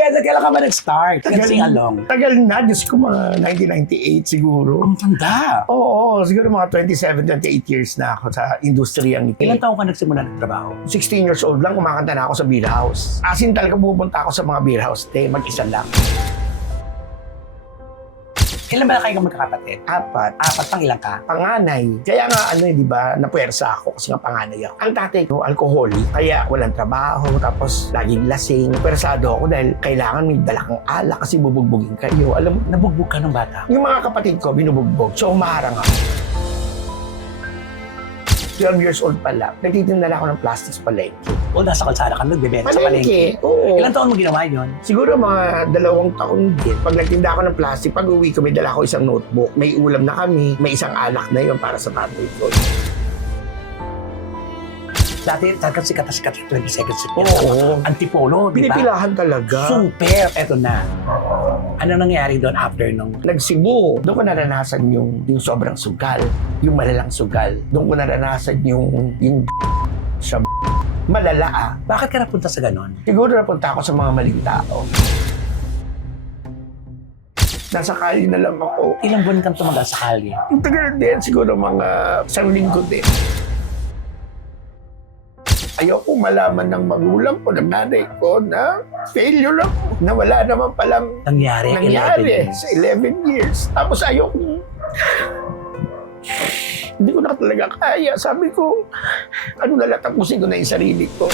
Wendell, kailan ka ba nag-start? Sing along. Tagal na, Diyos ko, mga 1998 siguro. Ang tanda. Oo, siguro mga 27, 28 years na ako sa industriyang ito. Ilan taong ka nagsimula ng trabaho? 16 years old lang, kumakanta na ako sa beer house. As in talaga pupunta ako sa mga beer house, mag-isa lang. Ilan ba kayo magkakapatid? Apat. Apat, pang ilang ka? Panganay. Kaya nga di ba, napuwersa ako kasi nga panganay ako. Ang tatay ko, alcoholic, kaya walang trabaho, tapos laging lasing. Puwersado ako dahil kailangan may dala kang alak kasi bubugbugin kayo. Alam mo, Nabugbog ka ng bata? yung mga kapatid ko, binubugbog. So, umaharang ako. 12 years old pala, nagtitinda na ako ng plastics palengke. O nasa kalsada ka, nagbebenta sa palengke. Oo. Ilan taon mo ginawa yun? Siguro mga 2 taon din. Pag nagtinda ako ng plastic, pag uwi ko, may dala ko isang notebook. May ulam na kami, may isang alak na yun para sa tatay ko. Dati, talagang sikat na sikat 20 seconds. Oo. Antipolo, di ba? Pinipilahan talaga. Super! Eto na. Ano nangyari doon after nung... Nagsibo. Doon ko naranasan yung sobrang sugal. Yung malalang sugal. Doon ko naranasan yung sa malala ah. Bakit ka napunta sa ganon? Siguro napunta ako sa mga maling tao. Nasa kali na lang ako. Ilang buwan kang tumagal sa kalye? Yung tagal din, siguro mga 1 linggo din. Ayoko malaman ng magulang ko, ng nanay ko na failure ako. Na wala naman palang Nangyari 11 sa 11 years. Tapos ayoko. Hindi ko na talaga kaya. Sabi ko, tapusin ko na yung sarili ko.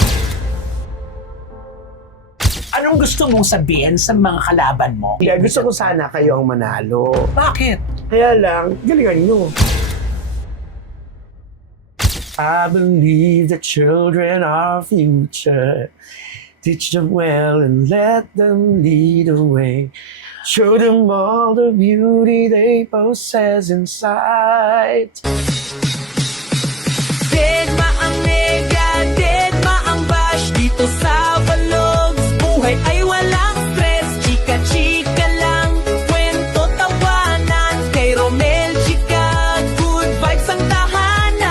Anong gusto mong sabihin sa mga kalaban mo? Kaya gusto ko sana kayo ang manalo. Bakit? Kaya lang, galingan nyo. I believe the children are future. Teach them well and let them lead the way. Show them all the beauty they possess inside. Deadma ang nega, deadma ang bash. Dito sa Vlogs, buhay ay walang stress. Chika-chika lang, kwento tawanan. Kay Romel Chika, good vibes ang tahanan.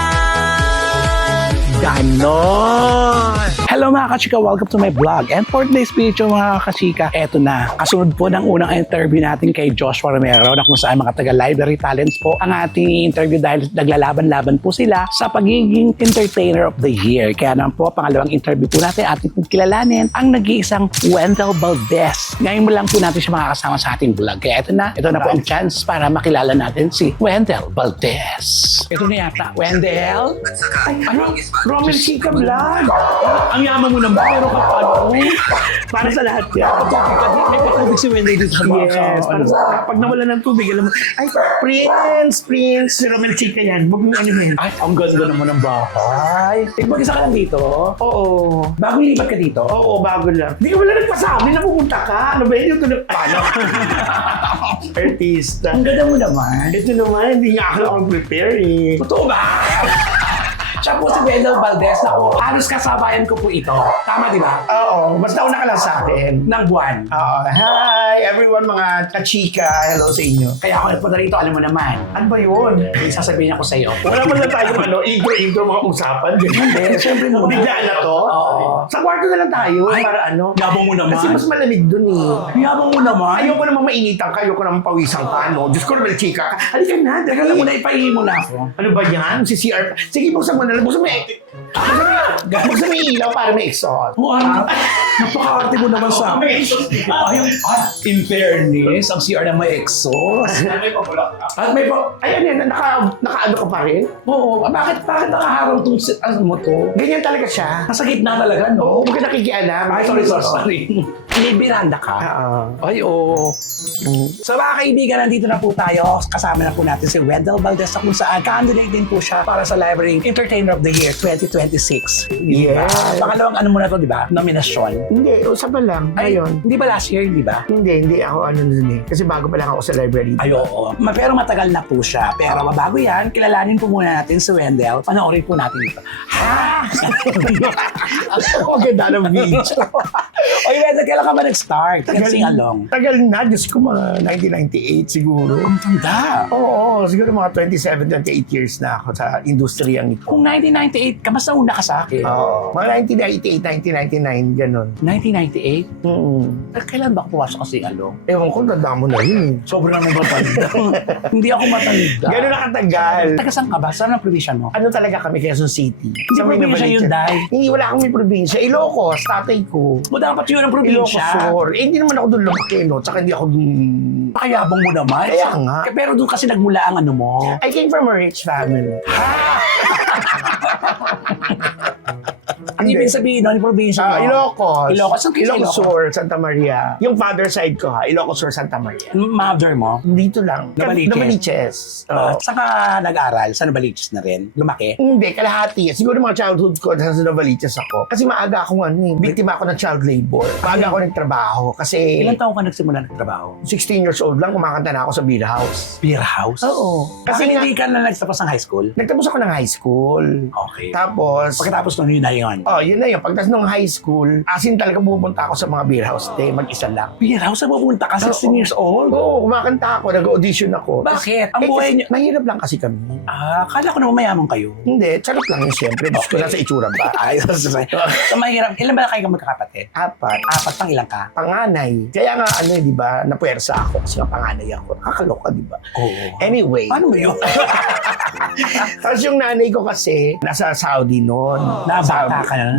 Ganon! Hello mga kachika, welcome to my vlog. And for today's video mga kachika, eto na. Kasunod po ng unang interview natin kay Joshua Romero na kung saan mga taga-library talents po ang ating interview dahil naglalaban-laban po sila sa pagiging entertainer of the year. Kaya naman po, pangalawang interview po natin ating kilalanin ang nag-iisang Wendell Valdez. Ngayon mo lang po natin siya makakasama sa ating vlog. Kaya ito na po ang chance para makilala natin si Wendell Valdez. Ito na yata, Wendell. Ano? Romel Chica Vlog. Ang yaman mo naman, meron ka pa ano? Para sa lahat yan. May patubig si Wendell dito sa mga Yes, para sa pag nawala ng tubig, alam mo, ay, Prince, si Romel Chica yan. Huwag mong ano yan. Ay, ang ganda naman ng bahay. Mag-isa ka lang dito? Oo. Bago lipat ka dito? Oo, bago lang. Hindi ka wala nagpasabi na pupunta ka. Ano ba yun? Ito na, paano? Artista. Ang ganda mo naman. Ito naman, hindi nga ako prepare eh. Totoo ba? Siya po si Wendell Valdez na po, halos kasabayan ko po ito. Tama, di ba? Oo, basta una ka lang sa akin. Ng buwan. Oo, hi everyone mga kachika. Hello sa inyo. Kaya ako nagpunta rito, alam mo naman. Ano ba yun? May sasabihin ako sa iyo. Wala man na tayong intro mga usapan. Hindi, syempre naman. Bigla na to? Oo. Sa kwarto na lang tayo Ay, para ano. Yabang mo naman. Kasi mas malamig dun eh. Yabang mo naman. Ayoko namang mainitan ka, ayoko namang pawisan ka, no? Diyos ko naman, chika ka. Halika na, Teka lang muna, ipahingi mo na ako. Ano ba yan? Si CR. Sige, buksan mo na lang. Buksan mo buksan mo yung ilaw para may exhaust. Oh, napaka-arte mo naman sa akin. In fairness, ang CR na may exhaust. At may pa... Ayan yan, naka-ano ka pa rin? Oo, bakit nakaharang tong ano mo to? Ganyan talaga siya. Nasa gitna talaga, Oo, no? huwag ka nakikialam. Ay, sorry. May biranda ka? Oo. Ay, oo. So mga kaibigan, nandito na po tayo. Kasama na po natin si Wendell Valdez na kung saan candidate din po siya para sa Library Entertainer of the Year 2026. Yes. Pangalawang ano mo na to, di ba? Nominasyon. Hindi, usapan lang. Ay, Ngayon. hindi ba last year, di ba? Hindi ako ano nun eh. Kasi bago pa lang ako sa library. Ay, oo. Pero matagal na po siya. Pero bago yan, kilalanin po muna natin si Wendell. Panoorin po natin ito. Ha? Ang ganda ng video. Oy, Wendell, kailan ka ba nag-start? Sing along. Tagal na, Diyos ko, mga 1998 siguro. Ang tanda. Oo, siguro mga 27, 28 years na ako sa industriyang ito. Kung 1998 ka mas nauna ka sa akin. Oo. Mga 1998, 1999, ganun. 1998? Kailan ba ako pumasok kasi along? Ewan ko, tanda mo na yun. Sobrang naman matanda. Hindi ako matanda. Ganun na katagal. Taga saan ka ba? Saan ang probinsya mo? Ano talaga kami, Quezon City? Hindi May probinsya yun, Novaliches. Day. Hindi, wala akong may probinsya. Ilocos, tatay ko. O dapat yun ang probinsya. Ilocos. Hindi naman ako doon lumaki, no? Tsaka hindi ako doon... Pakayabang mo naman. Kaya nga. Pero doon kasi nagmula ang ano mo. I came from a rich family. Ang ibig sabihin nun, yung probinsya mo. Ilocos. Ilocos. Saan kayo sa Ilocos Ilocos? Sur, Santa Maria. Yung father side ko ha, Ilocos Sur, Santa Maria. Mother mo? Dito lang. Novaliches. Novaliches. Oo. Saan ka nag-aral? Sa Novaliches na rin? Lumaki? Hindi, kalahati. Siguro mga childhood ko nasa Novaliches ako. Kasi maaga akong biktima ako ng child labor. Maaga ako nagtrabaho. Kasi Ilang taon ka nagsimula nagtrabaho? 16 years old lang, kumakanta na ako sa beer house. Beer house? Oo. Kasi Kasi hindi ka na nagtapos ng high school? nagtapos ako ng high school. Okay. Tapos, Pagkatapos nun yun na yun. yun na yun. Pagtas nung high school, asin talaga pupunta ako sa mga beer house. Mag-isa lang. Beer house na pupunta ka? 16 Oo. years old? Oo, kumakanta ako, nag-audition ako. Bakit? Ang Eh, buhay kasi niyo... mahirap lang kasi kami. Akala ko naman mayaman kayo. Hindi, charot lang yun siyempre. Diyos ko Okay. lang sa itsura ba? Ayos. So mahirap. Ilan ba kayo magkakapatid? Apat. Apat pang ilang ka? Panganay. Kaya nga, di ba, napuwersa ako kasi nga panganay ako. Nakakaloka, di ba? Oo. Anyway. Paano mo yun? Tapos yung nanay ko kasi, nasa Saudi noon. Na bata Saudi. ka na?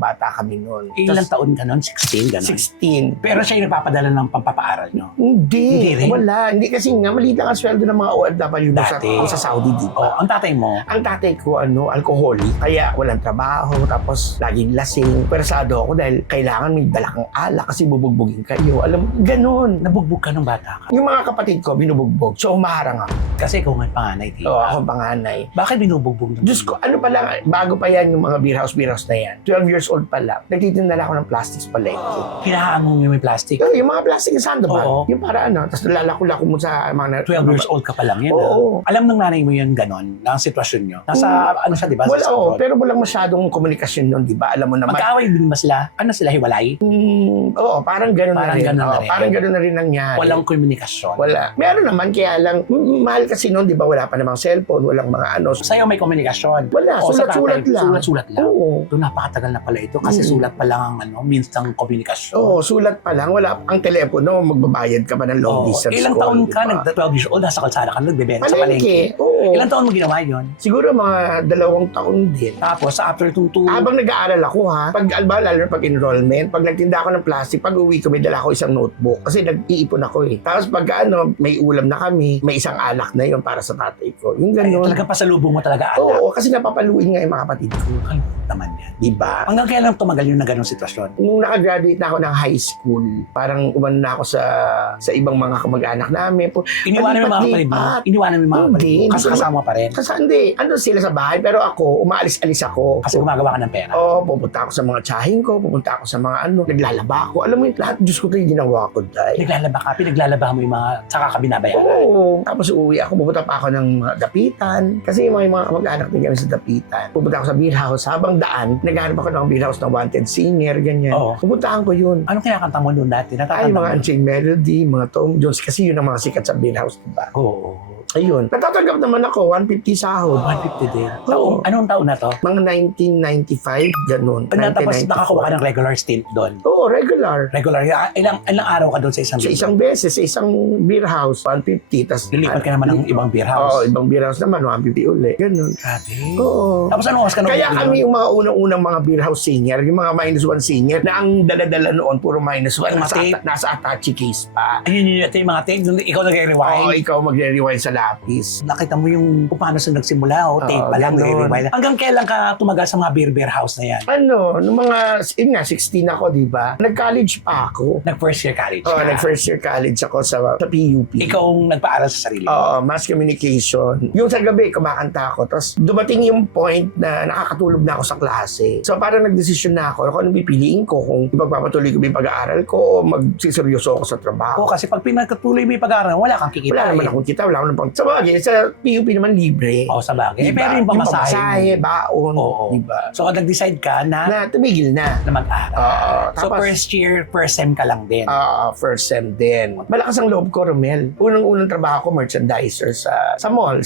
Bata kami noon. Ilang taon ka nun? 16? Ganun? 16. Pero siya yung nagpapadala ng pampapaaral nyo? Hindi. Hindi rin? Wala. Hindi kasi nga, maliit lang ang sweldo ng mga OFW Dati. sa Saudi, di ba? Ang tatay mo? Ang tatay ko, alcoholic. Kaya walang trabaho, tapos laging lasing. Persado ako dahil kailangan may dala kang alak kasi bubugbugin kayo. Alam mo, ganun. Nabugbog ka ng bata ka? Yung mga kapatid ko, binubugbog. So, umaharang ako. Kasi ikaw nga panganay, di Oo, ba? ako panganay. Bakit binubugbog ng Diyos ko, ano pa lang, bago pa yan yung mga beer house na yan. 12 years old pa lang. Nagtitinda ako ng plastics palengke. Hinahaan mo yung may plastic? Yung mga plastic na sandbag. Oo. Yung para tapos nalalako-lako mo sa mga... 12 years old ka pa lang yan. Oo. Alam ng nanay mo yun ganon, na ang sitwasyon nyo. Nasa, ano siya, di ba? Wala, Sa oo, abroad. pero walang masyadong komunikasyon nun, di ba? Alam mo naman. Mag-away din ba sila? Ano sila, hiwalay? Oo, parang gano'n na Parang rin. ganun na Oo, rin. parang gano'n na rin nangyari. Walang komunikasyon. Wala. Meron naman, kaya lang, mahal kasi noon, di ba? Wala pa namang cellphone, walang mga ano. Sa'yo may komunikasyon. Wala, O, sa sulat-sulat tatay, lang. Sulat-sulat lang. Oo. Ito, napakatagal na pala ito kasi sulat pa lang ang means ng komunikasyon. Oo, sulat pa lang. Wala ang telepono, magbabayad ka pa ng long Oo. distance Ilang call, taon di ka, ba? nag-12 years old, nasa kalsada ka, nagbebenta sa palengke. Palengke, oo. Ilang taon mo ginawa yun? Siguro mga 2 taon din. Tapos, after itong Habang nag-aaral ako ha, lalo na pag enrollment, pag nagtinda ako ng plastic, pag uwi ko may dala ako isang notebook kasi nag-iipon ako eh. Tapos pag may ulam na kami, may isang alak na yon para sa tatay ko. Yung ay, gano'n. talagang pasalubong mo talaga alak. Oo, kasi napapaluin nga yung mga kapatid ko. Kalungkot naman yan. Diba? Hanggang kailan tumagal yun na ganong sitwasyon? Nung nakagraduate na ako ng high school, parang umano na ako sa ibang mga kamag-anak namin. Iniwanan mo yung mga kapatid mo? Palipat-lipat. Iniwanan mo yung mga kapatid mo? Hindi, Kasi hindi. kasama pa rin? Kasi hindi, ano sila sa bahay, pero ako, umaalis-alis ako. Kasi gumagawa ka ng pera? Oo, pupunta ako sa mga tsahin ko, pupunta ako sa mga naglalaba ako. Alam mo yun, lahat Diyos ko ito yung ginawa ko, dahil. Naglalaba ka, pinaglalaba mo yung mga saka ka binabayaran. Oo. Tapos uuwi ako, pupunta pa ako ng mga dapitan. Kasi yung mga kamag-anak din kami sa dapitan. Pupunta ako sa beer house. Habang daan, naghanap ako ng beer house na wanted singer, ganyan. Oo. Pupuntahan ko yun. Anong kinakanta mo noon dati? Ay, Natatanda mga mo? Unchained Melody, mga Tom Jones. Kasi yun ang mga sikat sa beer house, diba? Oo. Ayun. Natatanggap naman ako, 150 sahod. 150 din. Oo. Anong taon na to? Mga 1995, ganun. Tapos 1994. nakakuha ka ng regular stint doon. Oo, regular. Regular. Ilang araw ka doon sa isang Sa linggo? isang beses, sa isang beer house, 150. Tas, Lilipat ka naman ng ibang beer house. Oo, ibang beer house naman, 150 uli. Ganun. Grabe. Oo. Tapos anong oras ka na Kaya uwi kami doon? yung mga unang-unang mga beer house singer, yung mga -1 singer, na ang dala-dala noon, puro -1. Yung mga tape? Nasa Apache case pa. Ayun ito yung mga tape. Ikaw nag-rewind. Oo, ikaw magre-rewind sa lapis. Nakita mo yung kung paano sila nagsimula o tape pa lang, ganun. nag-rewind. Hanggang kailan ka tumagal sa mga beer house na yan? Nung mga, yun nga, 16 ako, di ba? Nag-college pa ako. Nag-first year college Oo, ka. nag-first year college ako sa PUP. Ikaw ang nagpaaral sa sarili mo. Oo, mass communication. Yung sa gabi, kumakanta ako. Tapos dumating yung point na nakakatulog na ako sa klase. So parang nagdesisyon na ako kung ano pipiliin ko, kung ipagpapatuloy ko ba yung pag-aaral ko o magsiseryoso ako sa trabaho. Oo, kasi pag pinagkatuloy mo yung pag-aaral, wala kang kikita. Wala naman eh. akong kita, wala akong Sa bagay, sa PUP naman libre. O, sa bagay. Diba? Pero yung pamasahe. pamasahe, baon. Oo. Diba? So, nag-decide ka na Tumigil na. mag-aral. Oo. So, Tapos- first year, first sem ka lang din. First sem din. Malakas ang loob ko, Romel. Unang-unang trabaho ko, merchandiser sa mall.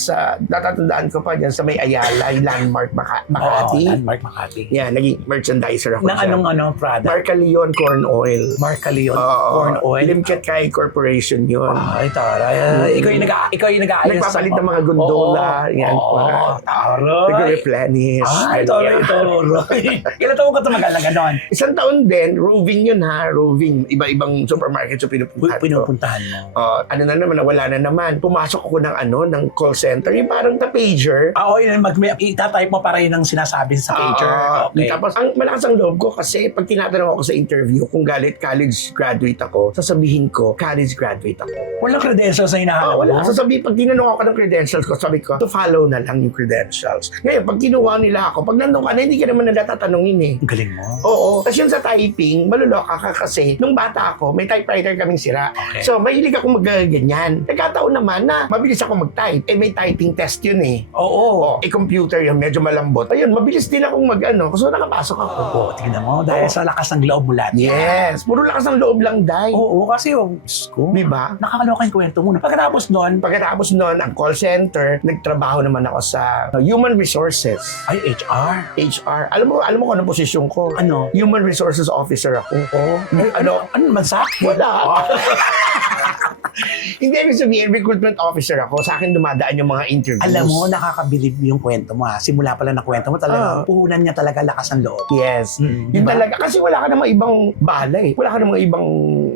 Natatandaan ko pa dyan sa may Ayala, yung Landmark Makati. Oo, Landmark Makati. Yan, naging merchandiser ako Na dyan. anong product? Marca Leon Corn Oil. Marca Leon, Oo. corn oil. Limited Kai Corporation yun. Ay, taray. Ikaw yung nag-aayos. Nagpapalit ng mga gondola. Yan. Oo, taray. Nag-replenish. Ay, taray. Ilan taon ka tumagal na ganon? Isang taon din, roving yun ha. Roving. Iba-ibang supermarket yung pinupuntahan ko. Pinupuntahan mo. Ano na naman, nawala na naman. Pumasok ako ng call center. Yung parang pager. Oo, itatype mo para yun ang sinasabi sa pager. Okay. Tapos, malakas ang loob ko kasi pag tinatanong ako sa interview kung college graduate ako, sasabihin ko, college graduate ako. Walang credentials na hinahanap Wala. mo? Sasabihin, pag tinanong ako ng credentials ko, sabi ko, to follow na lang yung credentials. Ngayon, pag kinuha nila ako, pag nandun ka na, hindi ka naman nagtatanungin eh. Ang galing mo. Oo. Tapos yun sa typing, maluloka ka kasi nung bata ako, may typewriter kaming sira. Okay. So, mahilig ako magaganyan. Nagkataon naman na mabilis ako mag-type. May typing test yun eh. Oo. Computer yun, medyo malambot. Ayun, mabilis din akong so nakapasok ako. Oo, tingnan mo. Dahil sa lakas ng loob mo lahat. Yes. Puro lakas ng loob lang, Day. Oo, kasi Diyos ko. Diba? Nakakaloka yung kwento mo. Pagkatapos nun, Pagkatapos nun, ang call center, nagtrabaho naman ako sa Human Resources. ay, HR. HR. Alam mo kung anong posisyon ko? Ano? Human Resources Officer ako. Ano naman sa akin? Wala. Hindi ibig sabihin, recruitment officer ako. Sa akin dumadaan yung mga interviews. Alam mo, nakakabilib yung kwento mo ha. Simula pala na kwento mo talaga. Puhunan niya talaga lakas ng loob. Yes. Mm, Yun diba? talaga. Kasi wala ka namang ibang bala eh. Wala ka namang ibang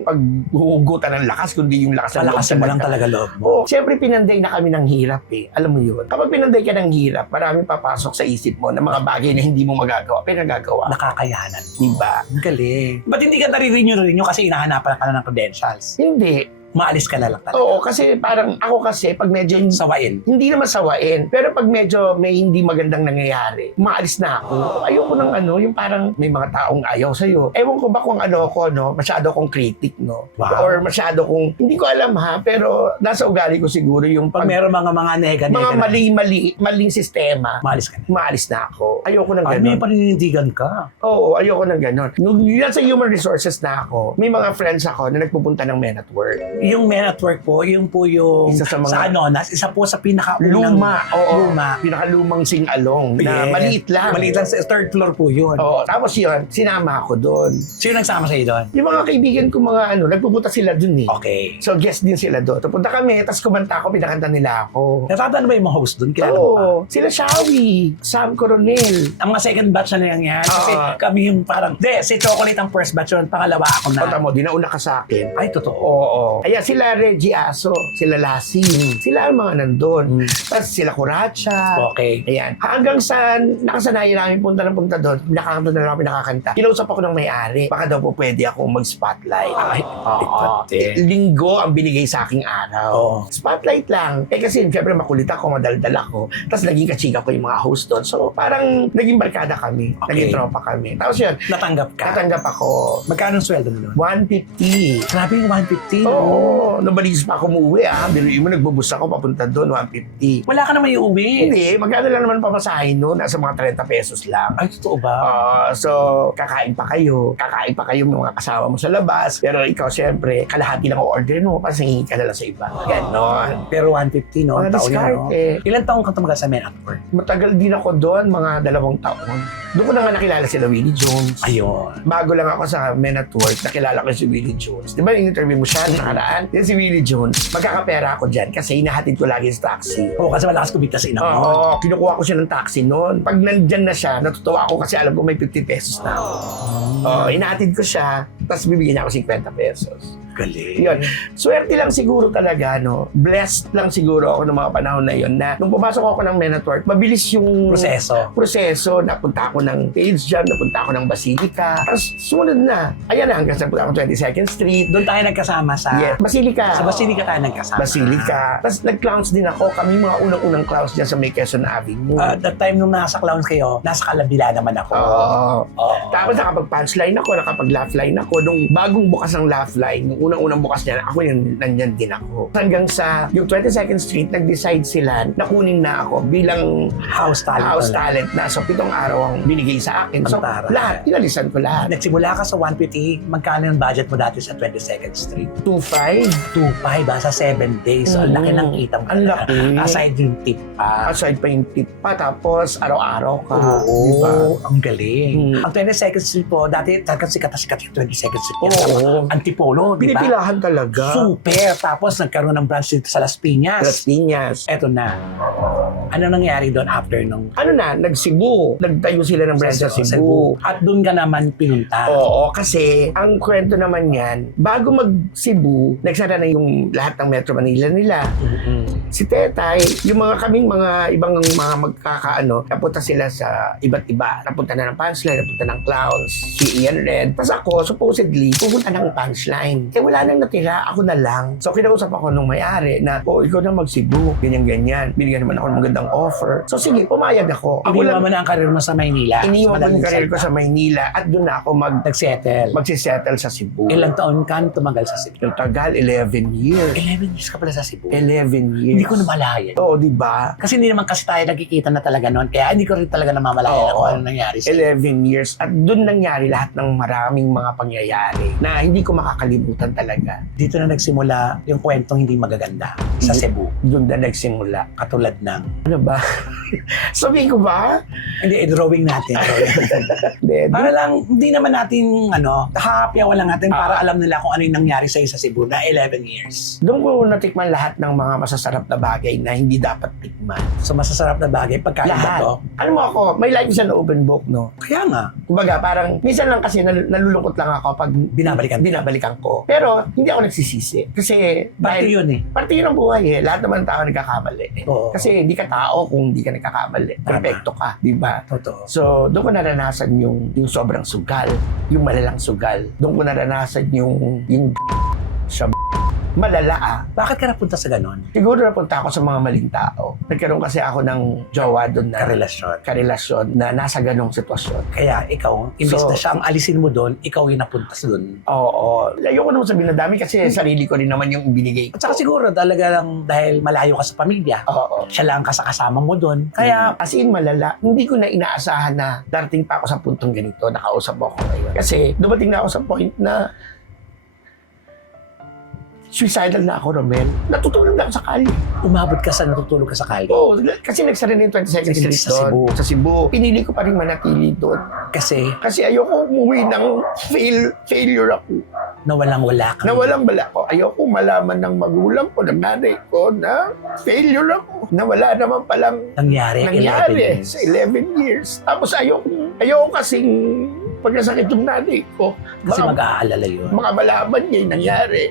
paghuhugutan ng lakas, kundi yung lakas ng loob. Palakasin mo lang talaga loob mo. Oo. Siyempre, pinanday na kami ng hirap eh. Alam mo yun. Kapag pinanday ka ng hirap, maraming papasok sa isip mo na mga bagay na hindi mo magagawa, pinagagawa. Nakakayanan. Diba? Ang galing. Ba't hindi ka nare-renew kasi hinahanapan ka na ng credentials? Hindi. Maalis ka na lang talaga. Oo, kasi parang ako kasi pag medyo Sawain. hindi naman sawain, pero pag medyo may hindi magandang nangyayari, maalis na ako. Ayoko ng yung parang may mga taong ayaw sa'yo. Ewan ko ba kung masyado akong critic, no? Wow. Or masyado kong, hindi ko alam ha, pero nasa ugali ko siguro yung Pag meron mga nega mga na, maling sistema, maalis ka na. maalis na ako. Ayoko ng Ay, may ganun. paninindigan ka. Oo, ayoko ng ganun. Nung sa human resources na ako, may mga friends ako na nagpupunta ng Men at Work. Yung Men at Work po, yung po yung Isa sa mga- isa po sa pinakaunang luma. Pinakalumang sing-along na Yes. maliit lang. Maliit lang, sa third floor po yun. Oo, tapos yun, sinama ako doon. Sino nagsama sa'yo doon? Yung mga kaibigan ko nagpupunta sila doon eh. Okay. So guest din sila doon. Punta kami, tapos kumanta ako, pinakanta nila ako. Natatanda ba yung mga host doon? Kilala mo ba? Oo, sila Shawi, Sam Coronel. Ang mga second batch na nangyayari. Kasi kami yung parang, si Chocolate ang first batch yun, pangalawa ako na. Pata mo, dinauna ka sa akin. Ay, totoo. Oo. Ayan, sila Reggie Aso, sila Lassie, sila ang mga nandun. Tapos sila Kuracha. Okay. Ayan. Hanggang sa nakasanayan namin punta doon, nakakanta. Kinausap ako ng may-ari. Baka daw po pwede ako mag-spotlight. Ay, Linggo ang binigay sa aking araw. Oo. Spotlight lang. Kasi syempre makulit ako, madaldal ako. Tapos naging kachika ko yung mga host doon. So parang naging barkada kami. Okay. Naging tropa kami. Tapos yun, Natanggap ka. katanggap ako. Magkano ang sweldo mo doon? 150. Grabe yung 150. Oo. Nabaligis pa ako umuwi Binuin mo, nagbubus ako papunta doon, 150. Wala ka naman iuwi. Hindi, magkano lang naman pamasahin noon? Nasa mga 30 pesos lang. Ay, totoo ba? So, kakain pa kayo mga kasama mo sa labas. Pero ikaw, syempre, kalahati lang o-order mo, kasi hingi ka na lang sa iba. Ganon. Pero 150, no? Mga Taon yun, no? diskarte. Ilan taong ka tumagal sa Men at Work? Matagal din ako doon, mga 2 taon. Doon ko na nga nakilala sila Willie Jones. Ayun. Bago lang ako sa Men at Work, nakilala ko si Willie Jones. Di ba yung interview mo siya nakaraan? Yan si Willie Jones. Magkakapera ako dyan kasi hinahatid ko lagi sa taxi. Oo, kasi malakas kumita sa ina mo. Oo, kinukuha ko siya ng taxi noon. Pag nandyan na siya, natutuwa ako kasi alam ko may 50 pesos na ako. Inahatid ko siya, tapos bibigyan niya ako 50 pesos. Galing. Yun. Swerte lang siguro talaga, no? Blessed lang siguro ako ng mga panahon na yun na nung pumasok ako ng Men at Work, mabilis yung proseso. Napunta ako ng Page Jam, napunta ako ng Basilica. Tapos sumunod na. Ayan na, hanggang sa punta ako 22nd Street. Doon tayo nagkasama sa... Basilica. Sa Basilica tayo nagkasama. Basilica. Tapos nag-clowns din ako. Kami mga unang-unang clowns dyan sa may Quezon Avenue. That time nung nasa clowns kayo, nasa Kalabila naman ako. Oo. Oo. Tapos nakapag-punchline ako, nakapag-laugh line ako. Nung bagong bukas ng laugh line, nung unang-unang bukas niya, ako yung nandyan din ako. Hanggang sa yung 22nd Street, nag-decide sila na kunin na ako bilang House talent. house pala. talent na. So, 7 araw ang binigay sa akin. So, Ang taray. lahat, inalisan ko lahat. Nagsimula ka sa 150, magkano yung budget mo dati sa 22nd Street? 2.5. 2.5 sa 7 days. So, ang laki ng kita mo. Ang laki. Aside yung tip pa. Aside pa yung tip pa, tapos araw-araw ka. Oo, Diba? ang galing. Hmm. Ang 22nd Street po, dati talagang sikat na sikat yung 22nd Street. Oo. Antipolo, di ba? Pinipilahan talaga. Super. Tapos nagkaroon ng branch dito sa Las Piñas. Las Piñas. Eto na. Ano nangyari doon after nung Ano na, nag-Cebu. Nagtayo sila ng branch sa Cebu. At doon ka naman pinunta. Oo, kasi ang kwento naman yan, bago mag-Cebu, nagsara na yung lahat ng Metro Manila nila. Mm-mm. Si Tetay, yung mga kaming mga ibang mga magkakaano, napunta sila sa iba't iba. Napunta na ng Punchline, napunta ng Clowns, si Ian Red. Tapos ako, supposedly, pupunta ng Punchline. Eh wala nang natira, ako na lang. So kinausap ako nung may-ari na, ikaw na mag-Cebu, ganyan-ganyan. Binigyan naman ako ng magandang offer. So sige, pumayag ako. Ako Iniwan mo na ang karir mo sa Maynila. iniwan ko yung Madaling karir ko salita. sa Maynila at doon na ako Nagsettle. magsisettle sa Cebu. Ilang taon ka tumagal sa Cebu? Yung tagal, 11 years. 11 years ka pala sa Cebu. 11 years. Hindi ko namalayan. Oo, di ba? Kasi hindi naman kasi tayo nagkikita na talaga noon. Kaya hindi ko rin talaga namamalayan Oo. kung ano nangyari sa 11 years. At doon nangyari lahat ng maraming mga pangyayari na hindi ko makakalimutan talaga. Dito na nagsimula yung kwentong hindi magaganda sa Cebu. Doon na nagsimula. Katulad ng, Ano ba? Sabihin ko ba? hindi, drawing natin. Hindi. Para lang, hindi naman natin, nakakapyawan lang natin para alam nila kung ano yung nangyari sa'yo sa Cebu na 11 years. Doon ko natikman lahat ng mga masasarap na bagay na hindi dapat tikman. So, masasarap na bagay, pagkain ba Lahat. to? Alam mo ako, may life is an open book, no? Kaya nga, Kumbaga, parang minsan lang kasi nalulungkot lang ako pag binabalikan ko. Pero hindi ako nagsisisi. Kasi parte dahil yun eh. parte yun ng buhay eh. Lahat naman ng tao nagkakamali eh. Oo. Kasi hindi ka tao kung hindi ka nagkakamali. Tama. Perfecto ka, di ba? Totoo. So, doon ko naranasan yung sobrang sugal, yung malalang sugal. Doon ko naranasan yung sa malala. Bakit ka napunta sa ganon? Siguro napunta ako sa mga maling tao. Nagkaroon kasi ako ng jowa doon na karelasyon na nasa ganong sitwasyon. Kaya ikaw, imbes So, na siya ang alisin mo doon, ikaw yung napunta doon. Oo. Ayoko naman sabihin na dami kasi sarili ko rin naman yung binigay ko. At saka siguro talaga lang dahil malayo ka sa pamilya, Oo. siya lang kasama mo doon. Kaya, As in malala, hindi ko na inaasahan na darating pa ako sa puntong ganito, nakausap mo ako ngayon. Kasi dumating na ako sa point na suicidal na ako, Romel. Natutulog na ako sa kalye. umabot ka sa natutulog ka sa kalye. Oo, kasi nagsara na yung 22nd Street Sa doon. Cebu. Sa Cebu. Pinili ko pa rin manatili doon. Kasi Kasi ayoko umuwi ng failure ako. nawalang-wala ka. Na walang bala ko. Ayoko malaman ng magulang ko, ng nanay ko na failure ako. Na wala naman palang Nangyari 11 years. sa 11 years. Tapos ayoko kasing pagkasakit yung nanay ko. Kasi Baka- mag-aalala yun. mga malaman niya yung nangyari.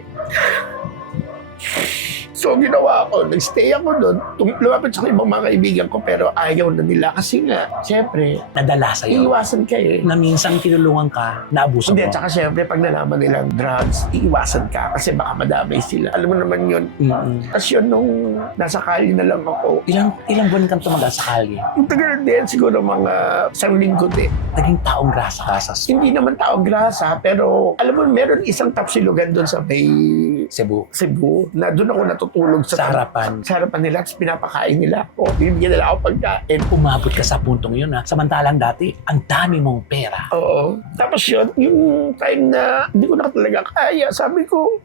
So, ginawa ko, nagstay ako doon. Lumapit sa ibang mga kaibigan ko, pero ayaw na nila. Kasi nga, syempre, Nadala sa'yo. iiwasan ka eh. Na minsan tinulungan ka, naabuso Hindi, mo. tsaka syempre, pag nalaman nilang drugs, iiwasan ka kasi baka madamay sila. Alam mo naman yun. Mm-mm. Tapos yun, nung nasa kali na lang ako, Ilang buwan kang tumagal sa kalye? yung tagal din, siguro mga 1 linggo din. Naging taong grasa ka sa Hindi naman taong grasa, pero alam mo, meron isang tapsilugan doon sa may Cebu. na doon ako natutulog Sa harapan. Sa harapan nila, tapos pinapakain nila ako. Binibigyan nila ako pagkain. Umabot ka sa puntong yun ha. Samantalang dati, ang dami mong pera. Oo. Tapos yun, yung time na hindi ko na talaga kaya, sabi ko,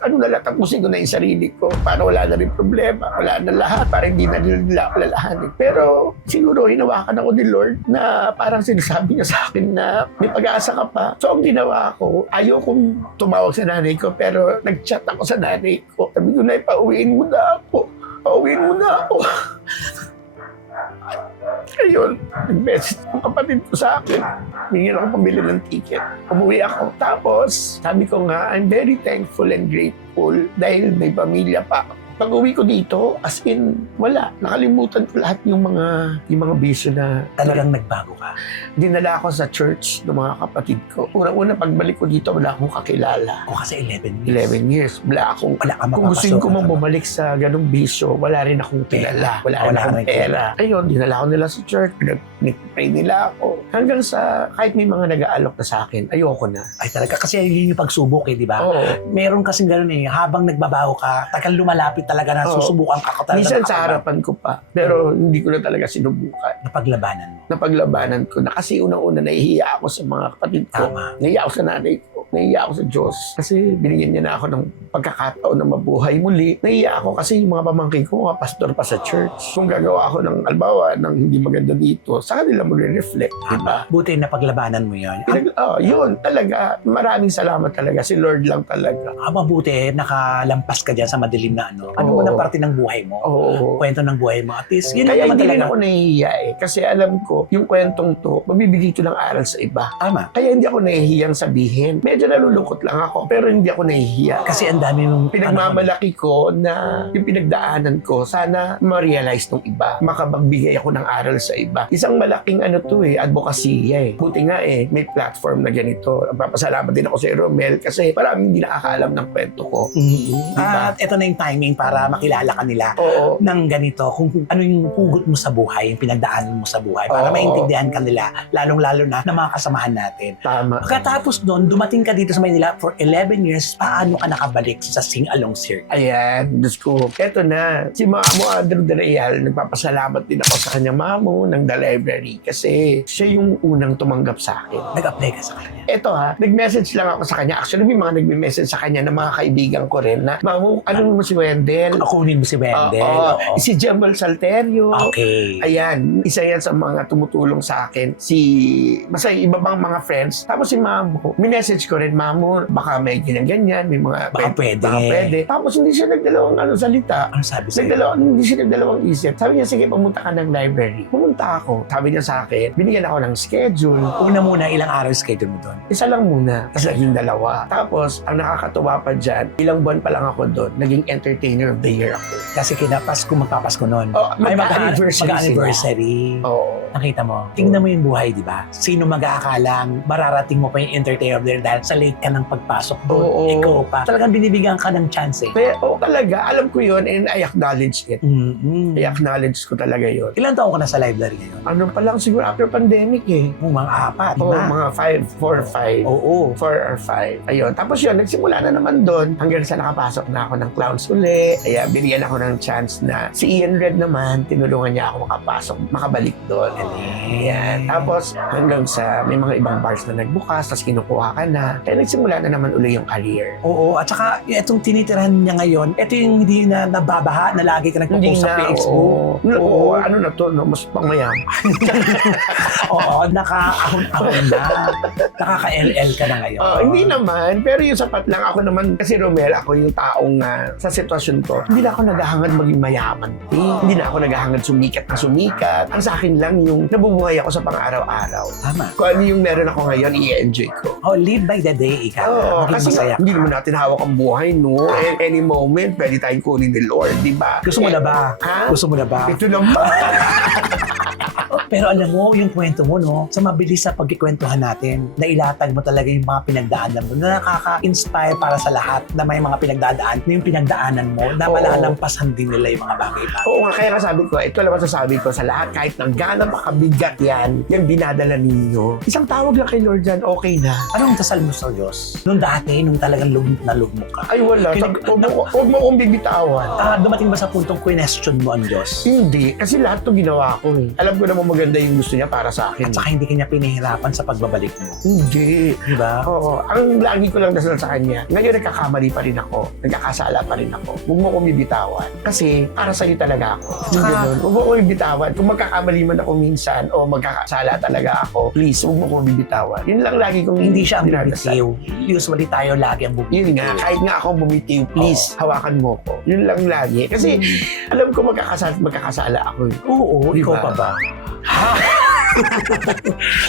ano na lang, tapusin ko na yung sarili ko para wala na rin problema, wala na lahat, para hindi na nila ako lalahanin. Pero siguro hinawakan ako ni Lord na parang sinasabi niya sa akin na may pag-asa ka pa. So ang ginawa ko, ayaw kong tumawag sa nanay ko, pero nag-chat ako sa nanay ko. Sabi ko na, pauwiin mo na ako. Pauwiin mo na ako. Ayun, nag-message ang kapatid ko sa akin. Hingin ako pambili ng ticket. Umuwi ako. Tapos, sabi ko nga, I'm very thankful and grateful dahil may pamilya pa ako. Pag uwi ko dito, as in, wala. Nakalimutan ko lahat yung mga bisyo na Talagang nagbago ka. dinala ako sa church ng mga kapatid ko. Unang-una, pagbalik ko dito, wala akong kakilala. O kasi 11 years. 11 years. Wala akong Wala ka kung gusto ko mapapasok. mang bumalik sa ganong bisyo, wala rin akong kilala. Wala rin akong pera. Ayun, dinala ko nila sa church. pinapray nila ako. Hanggang sa, kahit may mga nag-aalok na sa akin, ayoko na. Ay talaga, kasi yun yung pagsubok di ba? Oo. Meron kasing gano'n habang nagbabago ka, tagal lumalapit talaga na Oo. susubukan ka talaga. Minsan sa harapan ko pa, pero hindi ko na talaga sinubukan. Napaglabanan mo. Napaglabanan ko na kasi unang-una nahihiya ako sa mga kapatid ko. Tama. Nahihiya ako sa nanay ko. Nahihiya ako sa Diyos. Kasi binigyan niya na ako ng pagkakataon na mabuhay muli. Nahihiya ako kasi yung mga pamangkin ko, mga pastor pa sa church. Kung gagawa ako ng albawa ng hindi maganda dito, sa kanila magre-reflect, di ba? Buti na paglabanan mo yun. Yun, talaga. Maraming salamat talaga. Si Lord lang talaga. Mabuti, nakalampas ka dyan sa madilim na ano. Ano Oo. mo na parte ng buhay mo? Oo. Kwento ng buhay mo. At least, yun Kaya naman hindi rin talaga. ako nahihiya Kasi alam ko, yung kwentong to, mabibigay ito ng aral sa iba. Tama. Kaya hindi ako nahihiyang sabihin. Medyo nalulungkot lang ako, pero hindi ako nahihiya. Kasi ang dami mong Pinagmamalaki ko na yung pinagdaanan ko, sana ma-realize ng iba. Makapagbigay ako ng aral sa iba. Isang malaking advokasya Buti nga may platform na ganito. Papasalamat din ako sa Romel kasi maraming hindi nakakaalam ng kwento ko. Diba? At ito na yung timing para makilala ka nila Oo. ng ganito, kung ano yung hugot mo sa buhay, yung pinagdaanan mo sa buhay, para Oo. maintindihan ka nila, lalong-lalo na mga kasamahan natin. Tama. Pagkatapos doon, dumating ka dito sa Manila for 11 years, paano ka nakabalik sa sing-along circle? Ayan, Diyos ko. Eto na, si Mamo Adro de Real, nagpapasalamat din ako sa kanya, Mamo, ng The Library kasi siya yung unang tumanggap sa akin. Nag-apply ka sa kanya. Eto nag-message lang ako sa kanya. Actually, may mga nagme-message sa kanya ng mga kaibigan ko rin na, Mamo, ano mo si Wendell? Kunin mo si Wendell. Oo. Si Jamal Salterio. Okay. Ayan, isa yan sa mga tumutulong sa akin. Basta iba bang mga friends. Tapos si Mamo, minessage ko rin, Mamo, baka may ganyan-ganyan, may mga Baka pwede. Baka pwede. Tapos hindi siya nagdalawang salita. Ano sabi sa'yo? Hindi siya nagdalawang isip. Sabi niya, sige, pumunta ka ng library. Pumunta ako. Sabi niya sa akin, binigyan ako ng schedule. Una muna, ilang araw schedule mo doon? Isa lang muna, tapos naging dalawa. Tapos, ang nakakatuwa pa dyan, ilang buwan pa lang ako doon, naging entertainer of the year ako. Kasi kinapasko, magpapasko noon. Oh, Ay, magka-anniversary mag-anniversary. Oo. Nakita mo, tingnan mo yung buhay, di ba? Sino mag-aakalang mararating mo pa yung entertainer of the year dahil sa late ka ng pagpasok doon. Oo. Ikaw pa. Talagang binibigyan ka ng chance Kaya, talaga, alam ko yun and I acknowledge it. Mm-hmm. I acknowledge ko talaga yun. Ilan taon ka na sa library ngayon? Ano pa lang siguro after pandemic Mga apat, Oo, lima. mga 4 or 5. Ayun. Tapos yun, nagsimula na naman doon hanggang sa nakapasok na ako ng Clowns uli. Kaya binigyan ako ng chance na si Ian Red naman, tinulungan niya ako makabalik doon. Ayan. Tapos hanggang sa may mga ibang bars na nagbukas, tapos kinukuha ka na. Kaya nagsimula na naman uli yung career. Oo, at saka itong tinitirahan niya ngayon, ito yung hindi na nababaha na lagi ka nagpo-post sa Facebook. Oo, ano na to, no? Mas pangmayam. Oo, naka-ahon-ahon na. Nakaka-LL ka na ngayon. Hindi naman, pero yung sapat lang ako naman, kasi Romel, ako yung taong sa sitwasyon ko, hindi na ako naghahangad maging mayaman. Hindi na ako naghahangad sumikat na sumikat. Ang sa akin lang yung nabubuhay ako sa pang-araw-araw. Tama. Kung ano yung meron ako ngayon, i-enjoy ko. Oh, live by the day, ikaw. Maging Kasi masaya. hindi naman natin hawak ang buhay, no? And any moment, pwede tayong kunin ni Lord, di ba? Gusto mo na ba? Ha? Gusto mo na ba? Ito lang ba? Pero alam mo, yung kwento mo, no? Sa mabilis sa pagkikwentuhan natin, nailatag mo talaga yung mga pinagdaanan mo na nakaka-inspire para sa lahat na may mga pinagdadaan na yung pinagdaanan mo na Oo. malalampasan din nila yung mga bagay-bagay. Oo nga, kaya nga sabi ko, ito lang masasabi ko sa lahat, kahit ng gano'ng makabigat yan, yung dinadala ninyo. Isang tawag lang kay Lord dyan, okay na. Anong dasal mo sa Diyos? Nung dati, nung talagang lugmok na lugmok ka. Ay wala, huwag mo kong bibitawan. Dumating ba sa puntong question mo ang Diyos? Hindi, kasi lahat to ginawa ko Alam ko naman maganda yung gusto niya para sa akin. At saka hindi kanya pinahirapan sa pagbabalik mo. Hindi. Di ba? Oo, ang lagi ko lang dasal sa kanya, ngayon nagkakamali pa rin ako, nagkakasala pa rin ako. Huwag mo kong bibitawan. Kasi para sa'yo talaga ako. Yung ganun. Huwag mo kong bibitawan. Kung magkakamali man ako minsan o magkakasala talaga ako, please, huwag mo kong bibitawan. Yun lang lagi kong Hindi siya ang dinadasal. bumitiw. Usually tayo lagi ang bumitiw. Yun nga, kahit nga ako bumitiw, please, hawakan mo ko. Yun lang lagi. Kasi alam ko magkakasala ako. Oo, Di ikaw ba? pa ba?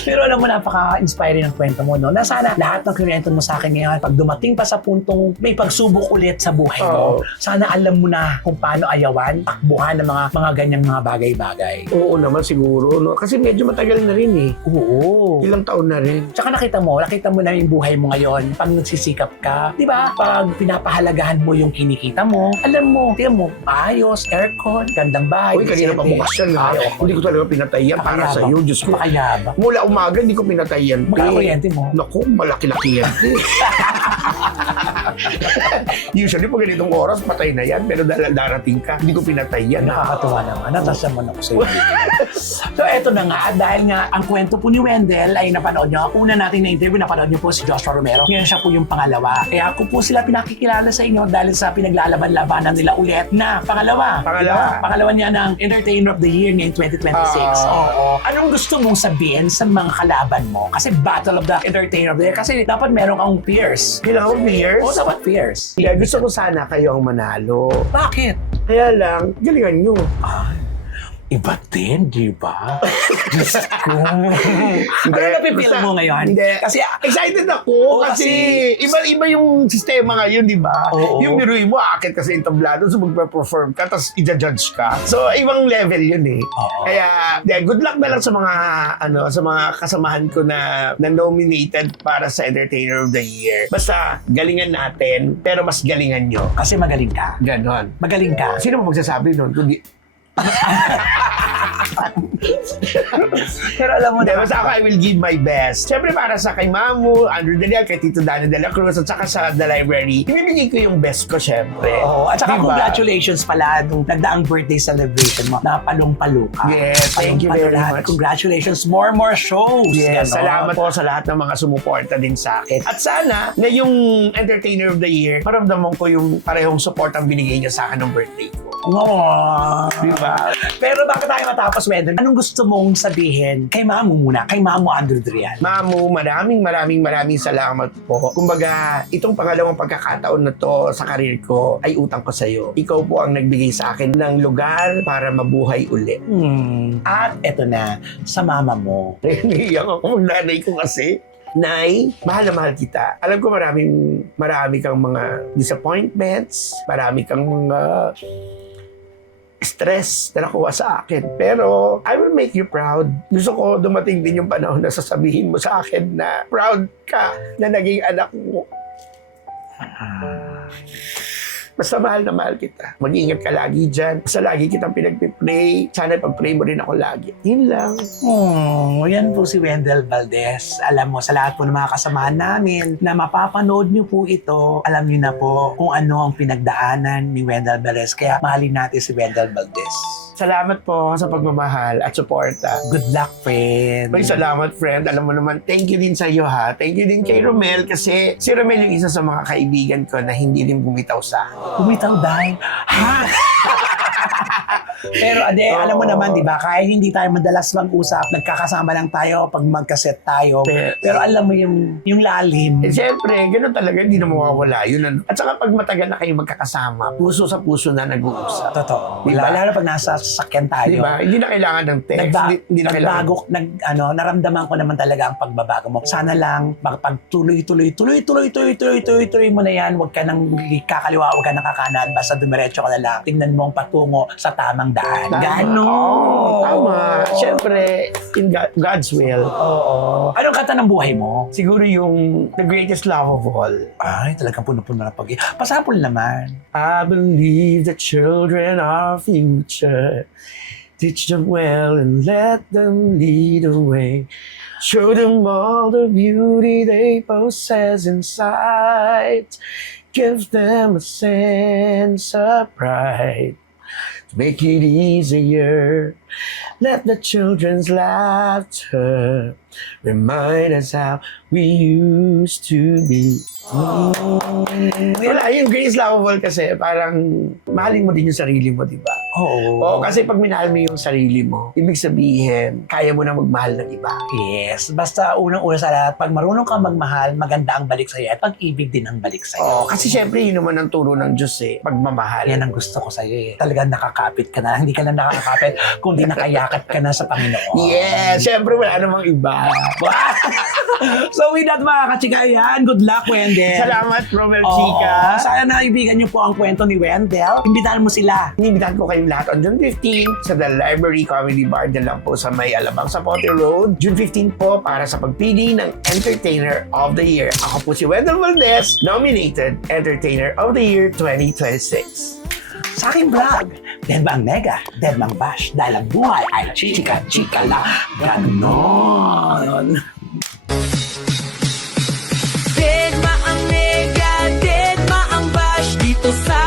Pero alam mo, napaka-inspiring ng kwento mo, no? Na sana lahat ng kwento mo sa akin ngayon, pag dumating pa sa puntong may pagsubok ulit sa buhay mo, sana alam mo na kung paano ayawan, takbuhan ng mga ganyang mga bagay-bagay. Oo naman siguro, no? Kasi medyo matagal na rin Oo. Ilang taon na rin. Tsaka nakita mo na yung buhay mo ngayon, pag nagsisikap ka, di ba? Pag pinapahalagahan mo yung kinikita mo, alam mo, tingnan mo, ayos, aircon, gandang bahay. Uy, kanina pa bukas yan, ha? Ay, oo. Hindi ko talaga pinatay yan para Pakayabang. sa iyo. Diyos Diyos ko. Makayabang. Mula umaga, hindi ko pinatay yan. Makakuryente mo. Naku, malaki-laki yan. Usually, pag ganitong oras, patay na yan. Pero dahil darating ka, hindi ko pinatay yan. Nakakatuwa naman. Natasya mo ako sa iyo. So, eto na nga. Dahil nga, ang kwento po ni Wendell ay napanood niyo. Una natin na interview, napanood niyo po si Joshua Romero. Ngayon siya po yung pangalawa. Kaya ako po sila pinakikilala sa inyo dahil sa pinaglalaban-labanan nila ulit na pangalawa. Pangalawa. Pangalawa niya ng Entertainer of the Year ngayong 2026. Oo. Anong gusto mong sabihin sa mga kalaban mo? Kasi Battle of the Entertainer of the Year. Kasi dapat meron kang peers. Kailangan mo years? Oo, dapat peers. Kaya gusto ko sana kayo ang manalo. Bakit? Kaya lang, galingan nyo. Iba din, di ba? Diyos ko. Ano napipil basta- mo ngayon? Hindi. Kasi, Excited ako Oo, kasi kasi- iba-iba yung sistema ngayon, di ba? Oo. Yung biruin mo, akit kasi yung tablado, so magpa-perform ka, tapos i-judge ka. So, ibang level yun eh. Oo. Kaya, good luck na lang sa mga sa mga kasamahan ko na nominated para sa Entertainer of the Year. Basta, galingan natin, pero mas galingan nyo. kasi magaling ka. Ganon. Magaling ka. Sino mo magsasabi nun? Kundi, Pero alam mo Hindi, na, basta ako, I will give my best. Siyempre para sa kay Mamu, Andrew Delial, kay Tito Danny de la Cruz, at saka sa The Library, ibibigay ko yung best ko, siyempre. Oo. At saka Diba? congratulations pala nung nagdaang birthday celebration mo. Napalong-palo ka. Yes, thank you Palong-palo very lahat. much. Congratulations. More shows. Yes, Ganon. salamat po sa lahat ng mga sumuporta din sa akin. At sana, ngayong Entertainer of the Year, maramdaman ko yung parehong support ang binigay niya sa akin ng birthday ko. Aww. Diba? Pero bakit tayo matapos, Wendell? Anong gusto mong sabihin kay Mamu muna? Kay Mamu Andrew Drian. Mamu, maraming salamat po. Kumbaga, itong pangalawang pagkakataon na to sa karir ko ay utang ko sa'yo. Ikaw po ang nagbigay sa akin ng lugar para mabuhay ulit. At eto na, sa mama mo. Naiiyak ako, nanay ko kasi. Nay, mahal na mahal kita. Alam ko marami kang mga disappointments, marami kang mga stress na nakuha sa akin. Pero, I will make you proud. Gusto ko dumating din yung panahon na sasabihin mo sa akin na proud ka na naging anak mo. Basta mahal na mahal kita. Mag-ingat ka lagi dyan. Basta lagi kitang pinagpipray. Sana pag-pray mo rin ako lagi. Yun lang. Yan po si Wendell Valdez. Alam mo, sa lahat po ng mga kasamahan namin na mapapanood niyo po ito, alam niyo na po kung ano ang pinagdaanan ni Wendell Valdez. Kaya mahalin natin si Wendell Valdez. Salamat po sa pagmamahal at suporta. Good luck, friend. Ay, salamat, friend. Alam mo naman, thank you din sa iyo, ha. Thank you din kay Romel kasi si Romel yung isa sa mga kaibigan ko na hindi din bumitaw sa akin. Bumitaw dahil. Ha? Pero ade, alam mo naman, di ba, kahit hindi tayo madalas mag-usap, nagkakasama lang tayo pag magkaset tayo. Pero alam mo yung lalim. Eh, siyempre, ganun talaga, hindi na mawawala yun. Ano? At saka pag matagal na kayo magkakasama, puso sa puso na nag-uusap. Totoo. Diba? Lalo na pag nasa sasakyan tayo. Di ba? Hindi na kailangan ng text. Hindi na kailangan. Naramdaman ko naman talaga ang pagbabago mo. Sana lang, pag tuloy mo na yan, huwag ka nang kakaliwa, huwag ka nang kakanan, basta dumiretso ka na lang. Tingnan mo ang patungo sa tamang daan. Ganon. Oo, tama. Siyempre, in God's will. Oo. Anong kanta ng buhay mo? Siguro yung the greatest love of all. Ay, talagang puno-puno na pag pasapol naman. I believe the children are future. Teach them well and let them lead the way. Show them all the beauty they possess inside. Give them a sense of pride. Make it easier. Let the children's laughter remind us how we used to be. Wala, yung greatest love of all kasi parang mahalin mo din yung sarili mo, di ba? Oo. Oo, kasi pag minahal mo yung sarili mo, ibig sabihin, kaya mo na magmahal ng iba. Yes. Basta unang-una sa lahat, pag marunong ka magmahal, maganda ang balik sa'yo at pag-ibig din ang balik sa'yo. Oo, kasi syempre yun naman ang turo ng Diyos eh, pagmamahal. Yan ang gusto ko sa'yo eh. Talagang nakakapit ka na. Hindi ka na nakakapit, kundi nakayakap ka na sa Panginoon. Yes, syempre wala namang iba. So with that mga kachika, yan. Good luck, Wendell. Salamat, Romel Oo. Chica. Sana naibigan niyo po ang kwento ni Wendell. Imbitahan mo sila. Inimbitahan ko kayong lahat on June 15 sa The Library Comedy Bar dyan lang po sa May Alabang sa Potter Road. June 15 po para sa pagpili ng Entertainer of the Year. Ako po si Wendell Valdez, nominated Entertainer of the Year 2026. sa aking vlog. Deadma ang mega, deadma ang bash, dahil ang buhay ay chika-chika lang. Ganon. Deadma ang mega, deadma ang bash dito sa